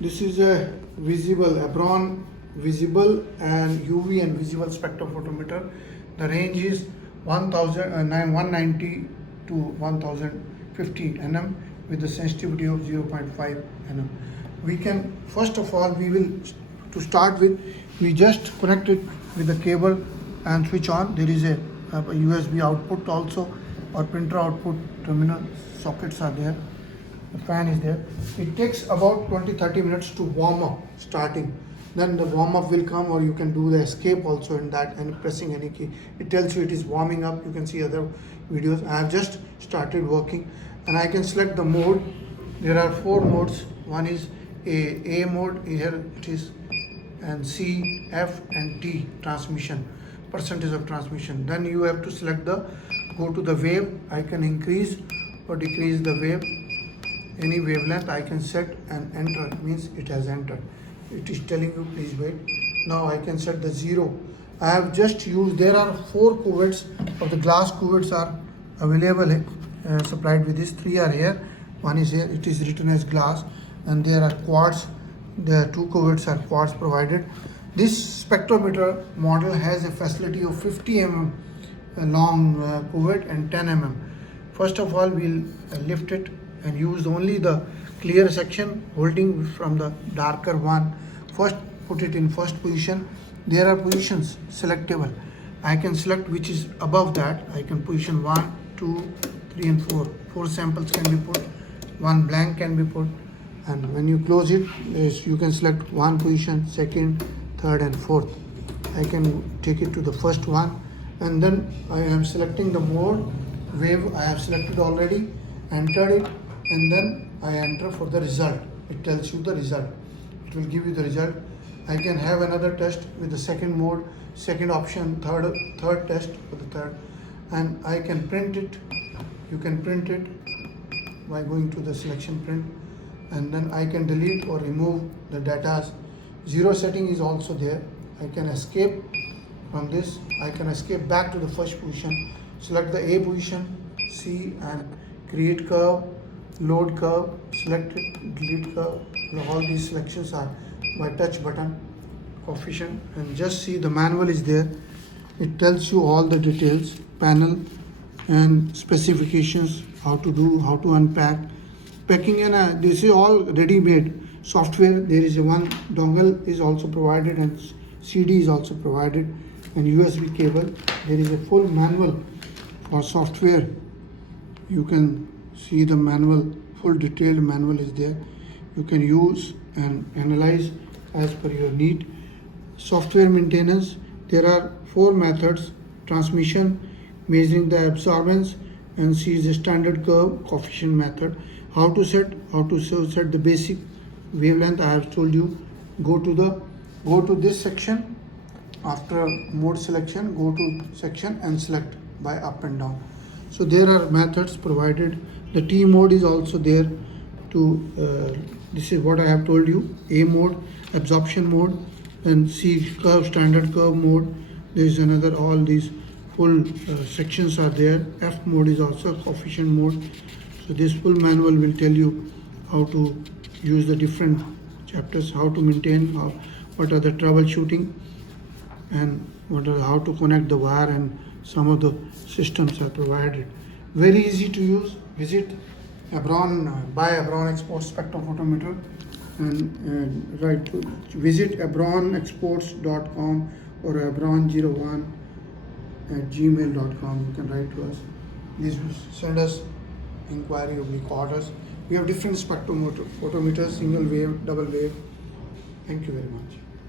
This is a Abron visible and UV and visible spectrophotometer. The range is 190 to 1050 nm with the sensitivity of 0.5 nm. We can, first of all, to start with, we just connect it with the cable and switch on. There is a USB output also, or printer output terminal sockets are there. The fan is there. It takes about 20-30 minutes to warm up starting. Then the warm up will come, or you can do the escape also in that and pressing any key. It tells you it is warming up. You can see other videos. I have just started working and I can select the mode. There are 4 modes. One is A mode, here it is, and C, F and T transmission, percentage of transmission. Then you have to select go to the wave. I can increase or decrease the wave. Any wavelength I can set and enter, means it has entered. It is telling you please wait. Now I can set the 0. I have just used, there are 4 cuvettes of the glass cuvettes are available, supplied with this. 3 are here, 1 is here, it is written as glass, and there are quartz. The 2 cuvettes are quartz provided. This spectrometer model has a facility of 50 mm long cuvette and 10 mm. First of all, we'll lift it and use only the clear section, holding from the darker one. First, put it in first position. There are positions selectable. I can select which is above that. I can position 1, 2, 3 and 4. 4 samples can be put, 1 blank can be put, and when you close it, you can select 1 position, 2nd, 3rd and 4th. I can take it to the first one, and then I am selecting the mode. Wave I have selected already, entered it, and then I enter for the result. It tells you the result. It will give you the result. I can have another test with the second mode, second option, third test for the third, and I can print it. You can print it by going to the selection print, and then I can delete or remove the data. 0 setting is also there. I can escape from this. I can escape back to the first position, select the A position, C, and create curve, load curve, select it, delete curve. All these selections are by touch button, coefficient, and just see the manual is there. It tells you all the details, panel and specifications, how to do, how to unpack, packing, and this is all ready-made software. There is one dongle is also provided, and CD is also provided, and USB cable. There is a full manual for software. You can see the manual, full detailed manual is there. You can use and analyze as per your need. Software maintenance, there are 4 methods: transmission, measuring the absorbance, and C is the standard curve, coefficient method. How to set the basic wavelength I have told you. Go to this section. After mode selection, go to section and select by up and down. So there are methods provided. The T mode is also there. This is what I have told you: A mode, absorption mode, and C curve, standard curve mode. There is another, all these full sections are there. F mode is also a coefficient mode. So this full manual will tell you how to use the different chapters, how to maintain, what are the troubleshooting, and how to connect the wire, and some of the systems are provided. Very easy to use. Visit Abron, buy Abron Export Spectrophotometer, and visit abronexports.com or abron01@gmail.com. You can write to us. Please send us inquiry oblique orders. We have different spectrophotometers, single wave, double wave. Thank you very much.